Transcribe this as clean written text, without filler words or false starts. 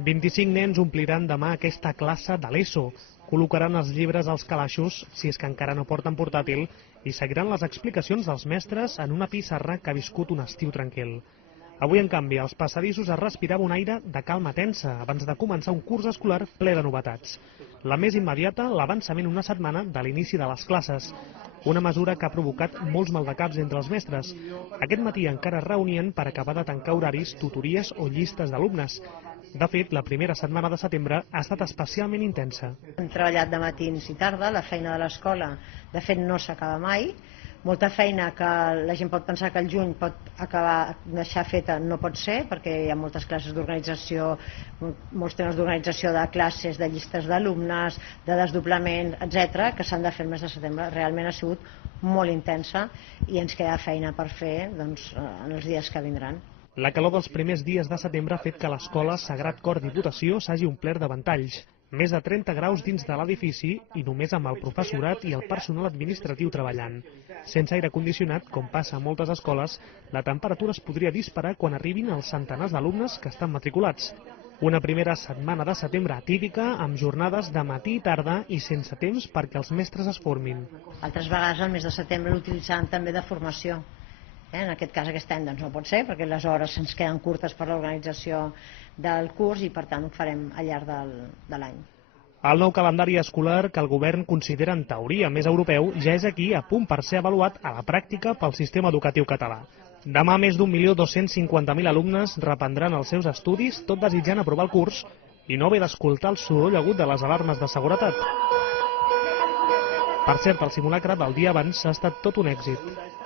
25 nens ompliran demà aquesta classe de l'ESO. Col·locaran els llibres als calaixos, si és que encara no porten portàtil, i seguiran les explicacions dels mestres en una pissarra que ha viscut un estiu tranquil. Avui, en canvi, als passadissos es respirava un aire de calma tensa abans de començar un curs escolar ple de novetats. La més immediata, l'avançament una setmana de l'inici de les classes, una mesura que ha provocat molts maldecaps entre els mestres. Aquest matí encara es reunien per acabar de tancar horaris, tutories o llistes d'alumnes. De fet, la primera setmana de setembre ha estat especialment intensa. Hem treballat de matins i tarda, la feina de l'escola de fet no s'acaba mai. Molta feina que la gent pot pensar que el juny pot acabar deixar feta, no pot ser, perquè hi ha moltes classes d'organització, molts temes d'organització de classes, de llistes d'alumnes, de desdoblament, etc., que s'han de fer el mes de setembre. Realment ha sigut molt intensa i ens queda feina per fer doncs, en els dies que vindran. La calor dels primers dies de setembre ha fet que l'escola Sagrat Cor Diputació s'hagi omplert de ventalls. Més de 30 graus dins de l'edifici i només amb el professorat i el personal administratiu treballant. Sense aire condicionat, com passa a moltes escoles, la temperatura es podria disparar quan arribin els centenars d'alumnes que estan matriculats. Una primera setmana de setembre atípica, amb jornades de matí i tarda i sense temps perquè els mestres es formin. Altres vegades el mes de setembre l'utilitzàvem també de formació. En aquest cas aquest any doncs, no pot ser perquè les hores ens queden curtes per l'organització del curs i per tant ho farem al llarg de l'any. El nou calendari escolar que el govern considera en teoria més europeu ja és aquí a punt per ser avaluat a la pràctica pel sistema educatiu català. Demà més d'1.250.000 alumnes reprendran els seus estudis tot desitjant aprovar el curs i no haver d'escoltar el soroll agut de les alarmes de seguretat. Per cert, el simulacre del dia abans ha estat tot un èxit.